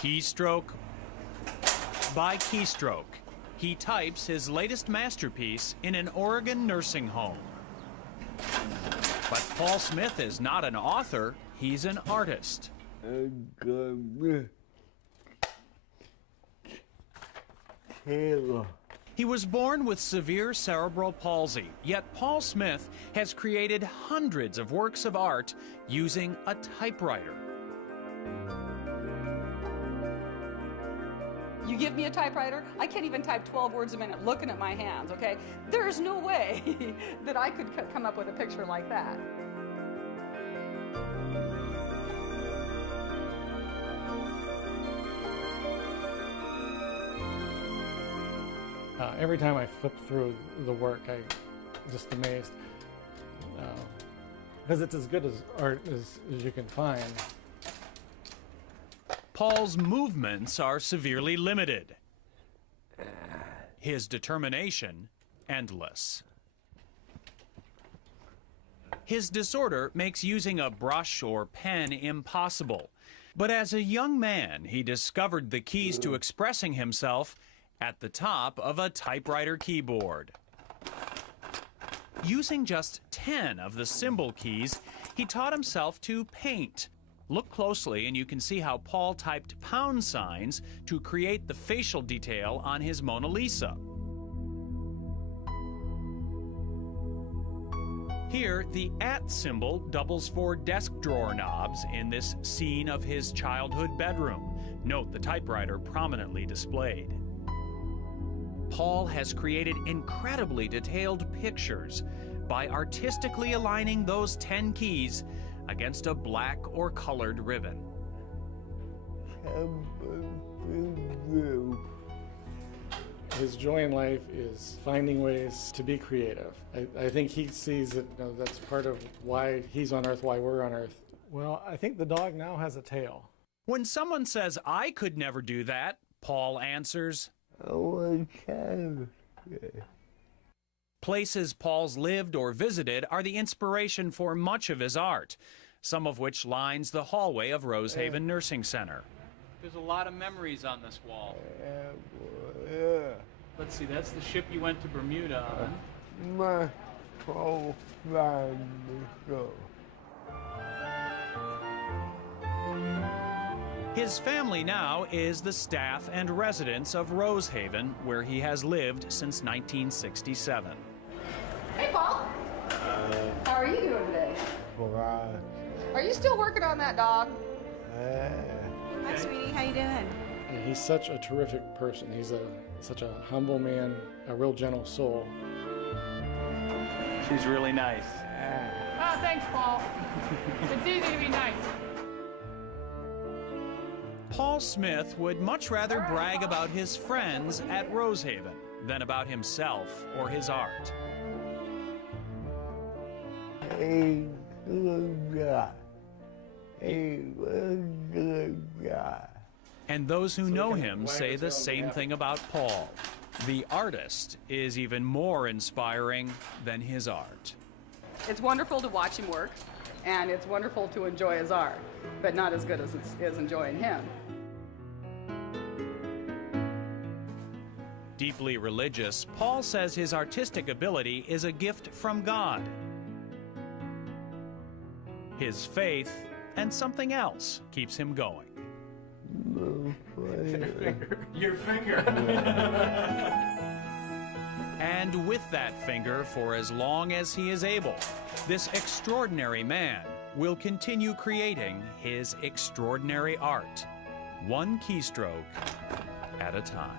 Keystroke by keystroke, he types his latest masterpiece in an Oregon nursing home. But Paul Smith is not an author, he's an artist. He was born with severe cerebral palsy, yet Paul Smith has created hundreds of works of art using a typewriter. You give me a typewriter, I can't even type 12 words a minute looking at my hands, okay? There's no way that I could come up with a picture like that. Every time I flip through the work, I'm just amazed. Because it's as good as art as you can find. Paul's movements are severely limited. His determination, endless. His disorder makes using a brush or pen impossible. But as a young man, he discovered the keys to expressing himself at the top of a typewriter keyboard. Using just 10 of the symbol keys, he taught himself to paint. Look closely and you can see how Paul typed pound signs to create the facial detail on his Mona Lisa. Here, the @ symbol doubles for desk drawer knobs in this scene of his childhood bedroom. Note the typewriter prominently displayed. Paul has created incredibly detailed pictures by artistically aligning those 10 keys against a black or colored ribbon. His joy in life is finding ways to be creative. I think he sees that that's part of why he's on Earth, why we're on Earth. Well, I think the dog now has a tail. When someone says, "I could never do that," Paul answers, Places Paul's lived or visited are the inspiration for much of his art, some of which lines the hallway of Rosehaven Nursing Center. There's a lot of memories on this wall. Let's see, that's the ship you went to Bermuda on. His family now is the staff and residents of Rosehaven, where he has lived since 1967. Hey, Paul. How are you doing today? Are you still working on that dog? Hi, sweetie. How you doing? He's such a terrific person. He's such a humble man, a real gentle soul. She's really nice. Oh, thanks, Paul. It's easy to be nice. Paul Smith would much rather brag about his friends at Rosehaven than about himself or his art. And those who know him say the same thing about Paul. The artist is even more inspiring than his art. It's wonderful to watch him work, and it's wonderful to enjoy his art, but not as good as it's enjoying him. Deeply religious, Paul says his artistic ability is a gift from God. His faith and something else keeps him going. Your finger. And with that finger, for as long as he is able, this extraordinary man will continue creating his extraordinary art, one keystroke at a time.